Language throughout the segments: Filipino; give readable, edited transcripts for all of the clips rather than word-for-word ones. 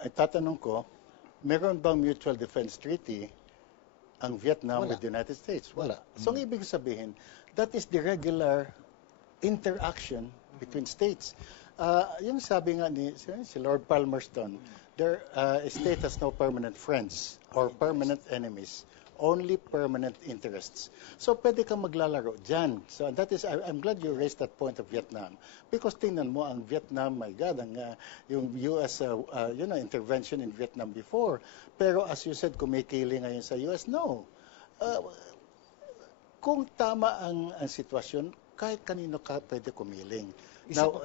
ay tatanong ko, meron bang mutual defense treaty ang Vietnam with the United States? Wala. So, ang ibig sabihin, that is the regular interaction between states. Yung sabi nga ni si Lord Palmerston, a state has no permanent friends or permanent enemies, only permanent interests. So, pwede kang maglalaro dyan. So, that is, I'm glad you raised that point of Vietnam. Because tingnan mo, ang Vietnam, my God, yung US intervention in Vietnam before. Pero as you said, kumikili ngayon sa US, no. Kung tama ang sitwasyon, kahit kanino ka pwede kumiling. Now,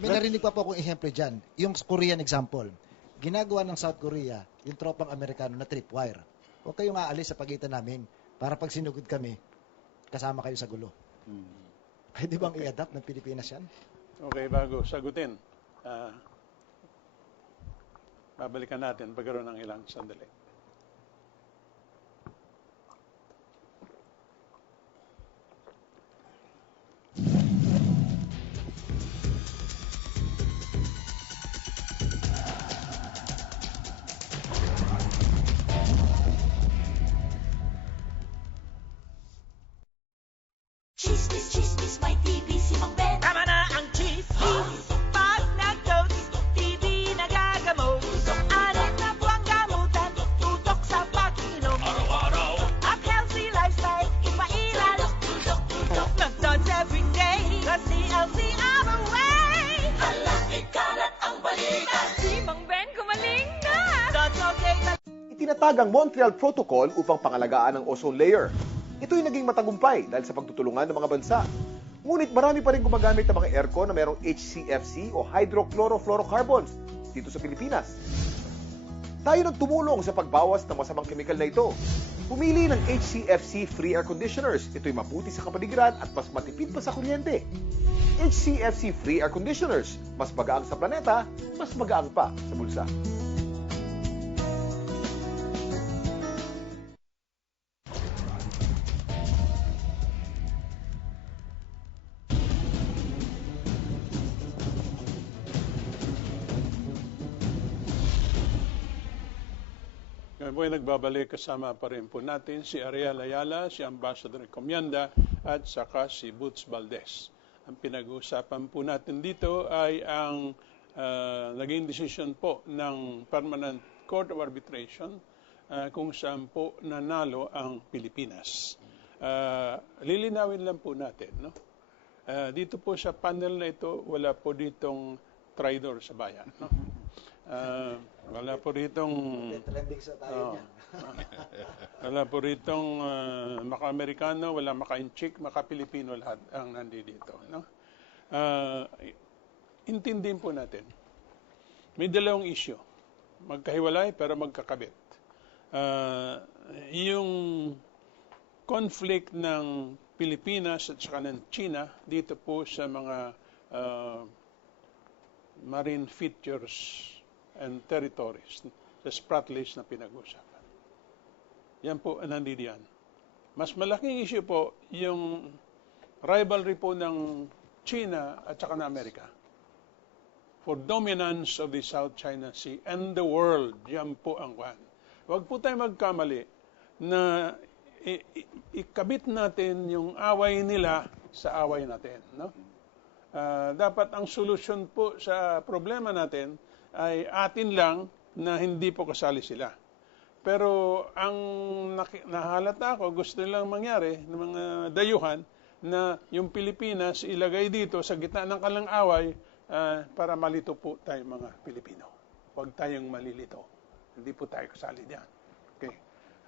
may narinig pa po akong ehemplo dyan. Yung Korean example. Ginagawa ng South Korea, yung tropang Amerikano na tripwire. Huwag kayong aalis sa pagitan namin para pag sinugod kami, kasama kayo sa gulo. Pwede bang i-adapt ng Pilipinas yan? Okay, bago sagutin, babalikan natin pagkaroon ng ilang sandali. Chismis, may TV si Mang Ben. Tama na ang chismis. Pag nag-toast, TV nagagamot. Anak na buwang gamutan, tutok sa pag-inom. Araw-araw. At healthy lifestyle, ipailan. Nag-dance every day, kasi healthy our way. Hala, ikalat ang balita. Si Mang Ben gumaling na. That's okay. Itinatag ang Montreal Protocol upang pangalagaan ang ozone layer. Ito'y naging matagumpay dahil sa pagtutulungan ng mga bansa. Ngunit marami pa rin gumagamit ng mga aircon na mayroong HCFC o hydrochlorofluorocarbons dito sa Pilipinas. Tayo nagtumulong sa pagbawas ng masamang kemikal na ito. Pumili ng HCFC-free air conditioners. Ito'y mabuti sa kapaligiran at mas matipid pa sa kuryente. HCFC-free air conditioners. Mas magaang sa planeta, mas magaang pa sa bulsa. Ngayon po ay nagbabalik, kasama pa rin po natin si Ariel Ayala, si Ambassador Encomienda at saka si Boots Valdez. Ang pinag-uusapan po natin dito ay ang naging decision po ng Permanent Court of Arbitration kung saan po nanalo ang Pilipinas. Lilinawin lang po natin, no? Dito po sa panel na ito, wala po ditong traidor sa bayan, no? Wala po ritong wala po ritong maka-Amerikano, wala maka-Inchik, maka-Pilipino, lahat ang nandito, no? Intindihin po natin. May dalawang issue. Magkahiwalay pero magkakabit. Yung conflict ng Pilipinas at saka ng China dito po sa mga marine features and territories sa sprat list na pinag-usapan. Yan po ang nandiyan. Mas malaking issue po yung rivalry po ng China at saka ng Amerika for dominance of the South China Sea and the world. Yan po ang kwan. Huwag po tayo magkamali na ikabit natin yung away nila sa away natin, no? Dapat ang solusyon po sa problema natin ay atin lang na hindi po kasali sila. Pero ang nahalata ako, gusto nilang mangyari ng mga dayuhan na yung Pilipinas ilagay dito sa gitna ng kalang away para malito po tayo mga Pilipino. Huwag tayong malilito. Hindi po tayo kasali diyan. Okay.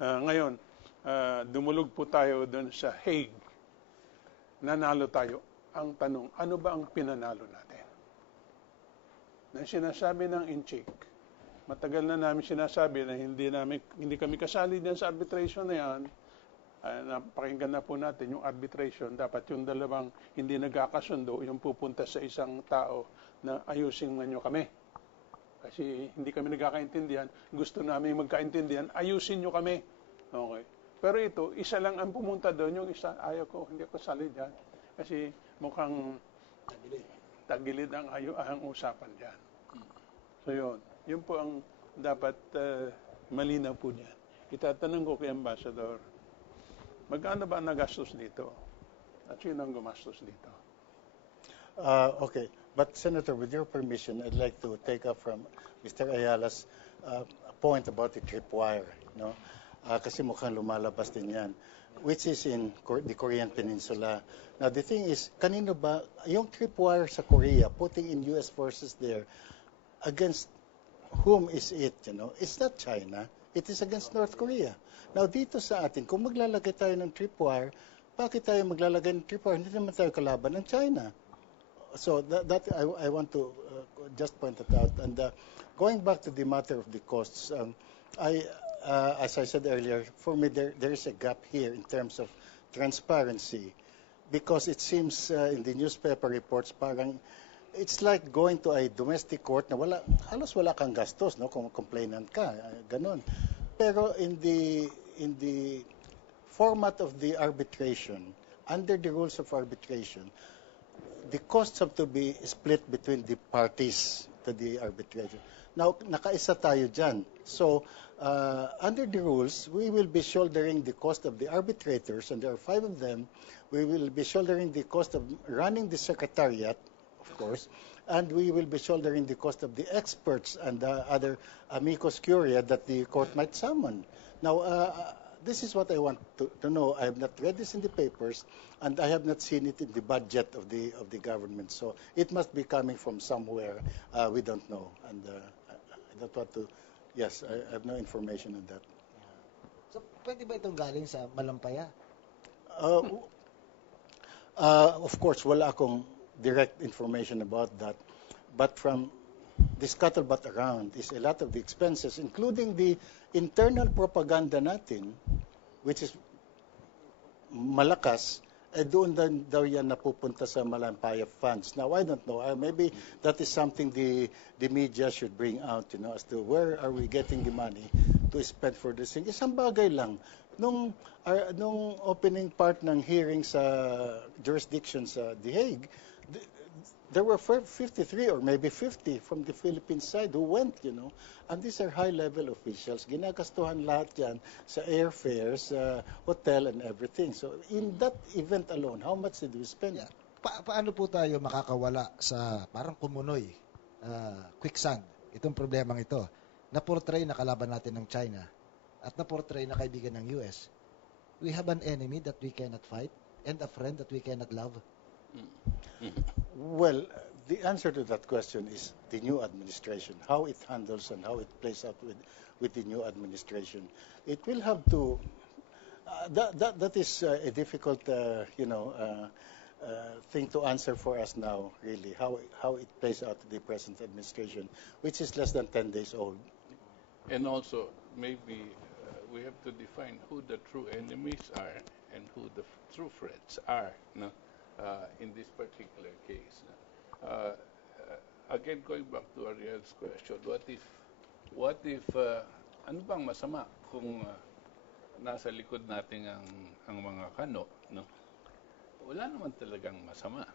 Ngayon, dumulog po tayo doon sa Hague. Nanalo tayo. Ang tanong, ano ba ang pinanalo natin? Na sinasabi ng Inchik, matagal na namin sinasabi na hindi kami kasali diyan sa arbitration na yan. Napakinggan na po natin yung arbitration. Dapat yung dalawang hindi nagkakasundo, yung pupunta sa isang tao na ayusin nyo kami. Kasi hindi kami nagkakaintindihan. Gusto namin magkaintindihan, ayusin nyo kami. Okay. Pero ito, isa lang ang pumunta doon. Yung isa, ayaw ko, hindi ako kasali diyan. Kasi mukhang tagilid ang usapan diyan. So, So yun po ang dapat malinaw po niyan. Itatanong ko kay Ambassador, magkano ba nagastos dito? At sino ang gumastos dito? Okay, but Senator, with your permission, I'd like to take up from Mr. Ayala's point about the tripwire, no? Kasi mukhang lumalabas din yan, which is in the Korean Peninsula. Now, the thing is, kanino ba, yung tripwire sa Korea, putting in U.S. forces there, against whom is it, you know? It's not China. It is against North Korea. Now, dito sa atin, kung maglalagay tayo ng tripwire, bakit tayo maglalagay ng tripwire? Hindi naman tayo kalaban ng China. So that I want to just point it out. And going back to the matter of the costs, as I said earlier, for me there is a gap here in terms of transparency, because it seems in the newspaper reports parang it's like going to a domestic court na halos wala kang gastos, no, kung complainant ka, ganun. Pero in the format of the arbitration, under the rules of arbitration, the costs have to be split between the parties to the arbitration. Now, nakaisa tayo dyan. So, under the rules, we will be shouldering the cost of the arbitrators, and there are 5 of them. We will be shouldering the cost of running the secretariat, of course, and we will be shouldering the cost of the experts and the other amicus curiae that the court might summon. Now, this is what I want to know. I have not read this in the papers, and I have not seen it in the budget of the government. So it must be coming from somewhere. We don't know, and I don't want to. Yes, I have no information on that. So, pwede ba itong galing sa Malampaya? Of course, wala akong direct information about that, but from the scuttlebutt around is a lot of the expenses, including the internal propaganda natin, which is malakas, doon daw yan napupunta sa Malampaya funds. Now, I don't know. Maybe that is something the media should bring out, you know, as to where are we getting the money to spend for this thing. Isang bagay lang. Nung opening part ng hearing sa jurisdiction sa The Hague, there were 53 or maybe 50 from the Philippine side who went, you know. And these are high-level officials. Ginagastuhan lahat yan sa airfares, hotel, and everything. So in that event alone, how much did we spend? Yeah. Paano po tayo makakawala sa parang kumunoy, quicksand, itong problemang ito, na-portray na kalaban natin ng China at na-portray na kaibigan ng US? We have an enemy that we cannot fight and a friend that we cannot love. Well, the answer to that question is the new administration, how it handles and how it plays out with the new administration. It will have to. That is a difficult, thing to answer for us now. Really, how it plays out to the present administration, which is less than 10 days old. And also, maybe we have to define who the true enemies are and who the true friends are. No? In this particular case. Again, going back to Ariel's question, what if ano bang masama kung nasa likod natin ang mga kano, no? Wala naman talagang masama.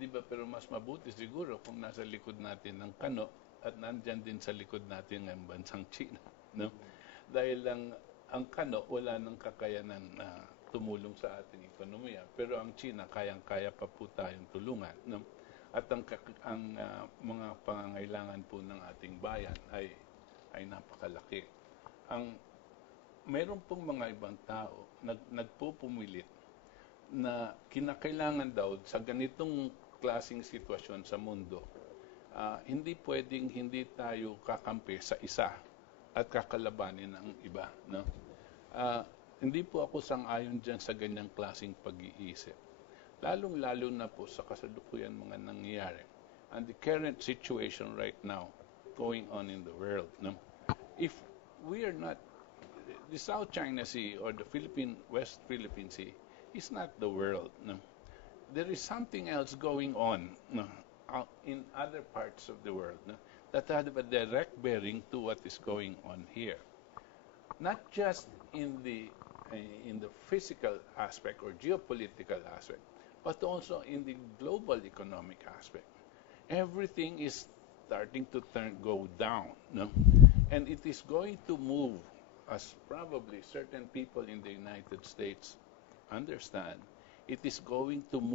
Di ba? Pero mas mabuti siguro kung nasa likod natin ang kano at nandyan din sa likod natin ang bansang China, no? Dahil ang kano wala nang kakayanan na tumulong sa ating ekonomiya. Pero ang China, kayang-kaya pa po tayong tulungan. No? At ang mga pangangailangan po ng ating bayan ay napakalaki. Meron pong mga ibang tao nagpupumilit na kinakailangan daw sa ganitong klaseng sitwasyon sa mundo, hindi pwedeng hindi tayo kakampi sa isa at kakalabanin ang iba. No? Hindi po ako sang-ayon dyan sa ganyang klaseng pag-iisip. Lalong-lalo na po sa kasalukuyan mga nangyayari. And the current situation right now going on in the world. No? If we are not, the South China Sea or the West Philippine Sea is not the world. No? There is something else going on, no, in other parts of the world, no, that have a direct bearing to what is going on here. Not just in the physical aspect or geopolitical aspect, but also in the global economic aspect. Everything is starting to go down, no? And it is going to move, as probably certain people in the United States understand, it is going to move